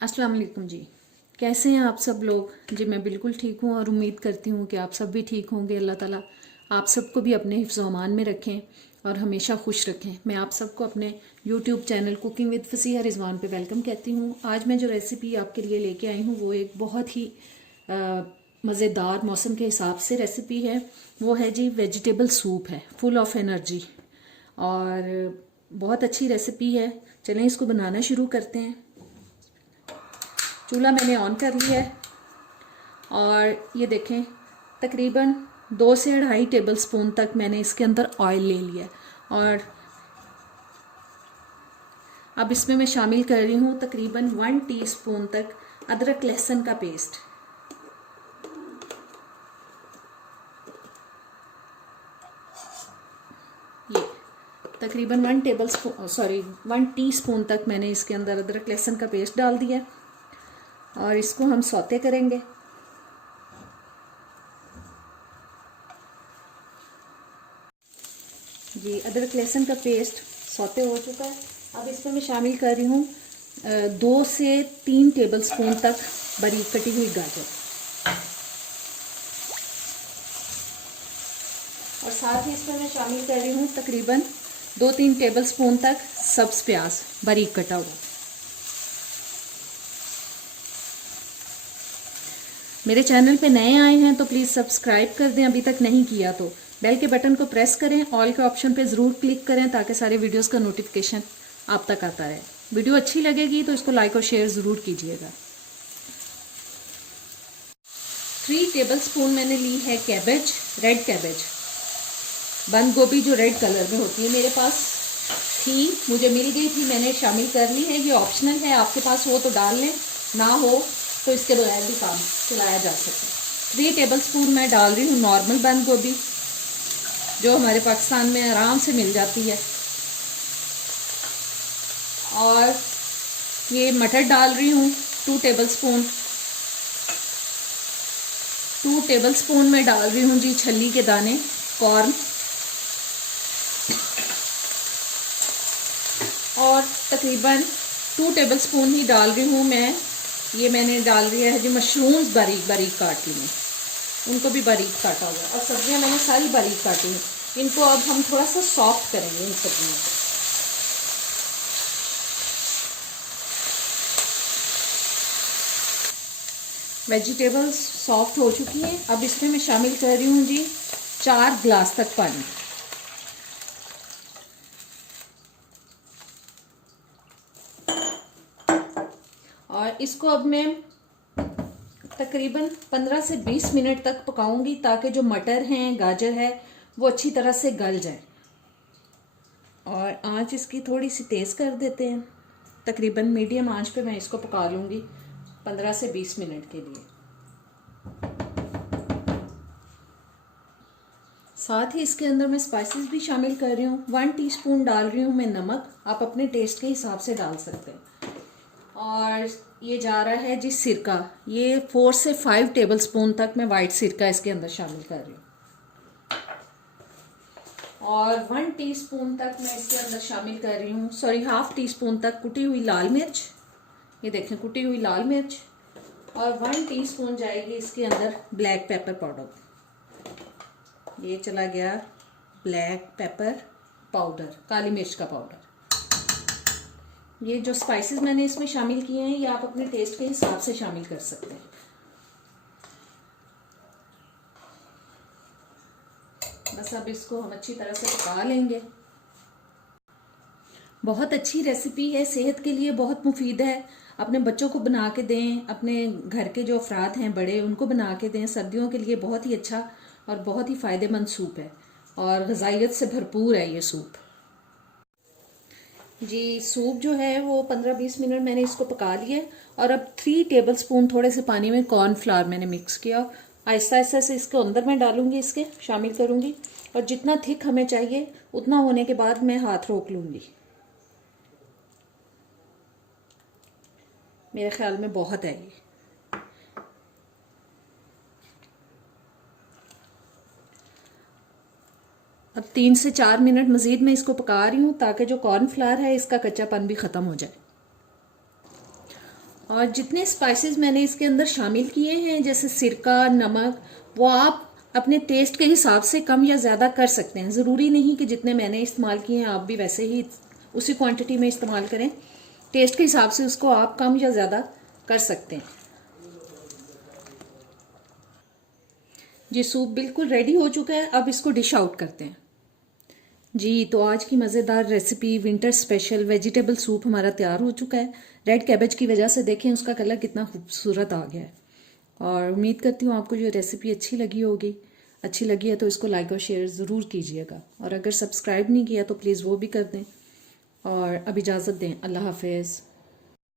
अस्सलाम वालेकुम जी। कैसे हैं आप सब लोग? जी मैं बिल्कुल ठीक हूँ और उम्मीद करती हूँ कि आप सब भी ठीक होंगे। अल्लाह ताला आप सबको भी अपने हिफ्ज़ अमान में रखें और हमेशा खुश रखें। मैं आप सबको अपने YouTube channel cooking with Fasiha Rizwan पे वेलकम कहती हूँ। आज मैं जो रेसिपी आपके लिए लेके आई हूँ वो एक बहुत ही मज़ेदार मौसम के हिसाब से रेसिपी है। वो है जी वेजिटेबल सूप है, फुल ऑफ एनर्जी और बहुत अच्छी रेसिपी है। चलें इसको बनाना शुरू करते हैं। चूल्हा मैंने ऑन कर लिया है और ये देखें तकरीबन 2 से 2.5 टेबल स्पून तक मैंने इसके अंदर ऑयल ले लिया है। और अब इसमें मैं शामिल कर रही हूँ तकरीबन 1 टीस्पून तक अदरक लहसुन का पेस्ट। ये तकरीबन 1 टीस्पून तक मैंने इसके अंदर अदरक लहसुन का पेस्ट डाल दिया और इसको हम सौते करेंगे। जी अदरक लहसुन का पेस्ट सौते हो चुका है। अब इसमें मैं शामिल कर रही हूँ 2 से 3 टेबल स्पून तक बारीक कटी हुई गाजर और साथ ही इसमें मैं शामिल कर रही हूँ तकरीबन 2-3 टेबल स्पून तक सब्ज प्याज बारीक कटा हुआ। मेरे चैनल पे नए आए हैं तो प्लीज़ सब्सक्राइब कर दें अभी तक नहीं किया तो। बेल के बटन को प्रेस करें, ऑल के ऑप्शन पे ज़रूर क्लिक करें ताकि सारे वीडियोस का नोटिफिकेशन आप तक आता रहे। वीडियो अच्छी लगेगी तो इसको लाइक और शेयर ज़रूर कीजिएगा। 3 टेबल स्पून मैंने ली है कैबेज, रेड कैबेज, बंद गोभी जो रेड कलर में होती है। मेरे पास थी, मुझे मिल गई थी, मैंने शामिल कर ली है। ये ऑप्शनल है, आपके पास हो तो डाल लें, ना हो तो इसके बगैर भी काम चलाया जा सकता है। 3 टेबल स्पून मैं डाल रही हूँ नॉर्मल बंद गोभी जो हमारे पाकिस्तान में आराम से मिल जाती है। और ये मटर डाल रही हूँ 2 टेबल स्पून। 2 टेबल स्पून में डाल रही हूँ जी छली के दाने, कॉर्न। और तकरीबन 2 टेबल स्पून ही डाल रही हूँ मैं, ये मैंने डाल दिया है जी मशरूम्स बारीक बारीक काट ली हैं, उनको भी बारीक काटा हुआ है। और सब्जियां मैंने सारी बारीक काटी हैं। इनको अब हम थोड़ा सा सॉफ्ट करेंगे इन सब्जियों को। वेजिटेबल्स सॉफ्ट हो चुकी हैं। अब इसमें मैं शामिल कर रही हूँ जी 4 गिलास तक पानी। और इसको अब मैं तकरीबन 15 से 20 मिनट तक पकाऊंगी ताकि जो मटर हैं, गाजर है, वो अच्छी तरह से गल जाए। और आंच इसकी थोड़ी सी तेज़ कर देते हैं। तकरीबन मीडियम आंच पे मैं इसको पका लूँगी 15 से 20 मिनट के लिए। साथ ही इसके अंदर मैं स्पाइसेस भी शामिल कर रही हूँ। 1 टीस्पून डाल रही हूँ मैं नमक, आप अपने टेस्ट के हिसाब से डाल सकते हैं। और ये जा रहा है जी सिरका, ये 4 से 5 टेबल स्पून तक मैं वाइट सिरका इसके अंदर शामिल कर रही हूँ। और 1 टीस्पून तक मैं इसके अंदर शामिल कर रही हूँ, सॉरी हाफ टी स्पून तक कुटी हुई लाल मिर्च। ये देखें कुटी हुई लाल मिर्च। और 1 टीस्पून जाएगी इसके अंदर ब्लैक पेपर पाउडर। ये चला गया ब्लैक पेपर पाउडर, काली मिर्च का पाउडर। ये जो स्पाइसेस मैंने इसमें शामिल किए हैं ये आप अपने टेस्ट के हिसाब से शामिल कर सकते हैं। बस अब इसको हम अच्छी तरह से पका लेंगे। बहुत अच्छी रेसिपी है, सेहत के लिए बहुत मुफीद है। अपने बच्चों को बना के दें, अपने घर के जो अफराद हैं बड़े, उनको बना के दें। सर्दियों के लिए बहुत ही अच्छा और बहुत ही फ़ायदेमंद सूप है और ग़िज़ाइयत से भरपूर है ये सूप। जी सूप जो है वो 15-20 मिनट मैंने इसको पका लिया। और अब 3 टेबल स्पून थोड़े से पानी में कॉर्नफ्लावर मैंने मिक्स किया। आहिस्ता आहिस्ता से इसको अंदर मैं डालूंगी, इसके शामिल करूंगी। और जितना थिक हमें चाहिए उतना होने के बाद मैं हाथ रोक लूंगी। मेरे ख्याल में बहुत है ये। अब 3 से 4 मिनट मज़ीद मैं इसको पका रही हूँ ताकि जो कॉर्नफ्लावर है इसका कच्चापन भी ख़त्म हो जाए। और जितने स्पाइसेस मैंने इसके अंदर शामिल किए हैं जैसे सिरका, नमक, वो आप अपने टेस्ट के हिसाब से कम या ज़्यादा कर सकते हैं। ज़रूरी नहीं कि जितने मैंने इस्तेमाल किए हैं आप भी वैसे ही उसी क्वांटिटी में इस्तेमाल करें। टेस्ट के हिसाब से उसको आप कम या ज़्यादा कर सकते हैं। जी सूप बिल्कुल रेडी हो चुका है, अब इसको डिश आउट करते हैं। जी तो आज की मज़ेदार recipe winter special vegetable soup हमारा तैयार हो चुका है। रेड कैबेज की वजह से देखें उसका कलर कितना खूबसूरत आ गया है। और उम्मीद करती हूँ आपको ये रेसिपी अच्छी लगी होगी। अच्छी लगी है तो इसको लाइक और शेयर ज़रूर कीजिएगा, और अगर सब्सक्राइब नहीं किया तो प्लीज़ वो भी कर दें। और अब इजाज़त दें, अल्लाह हाफिज़।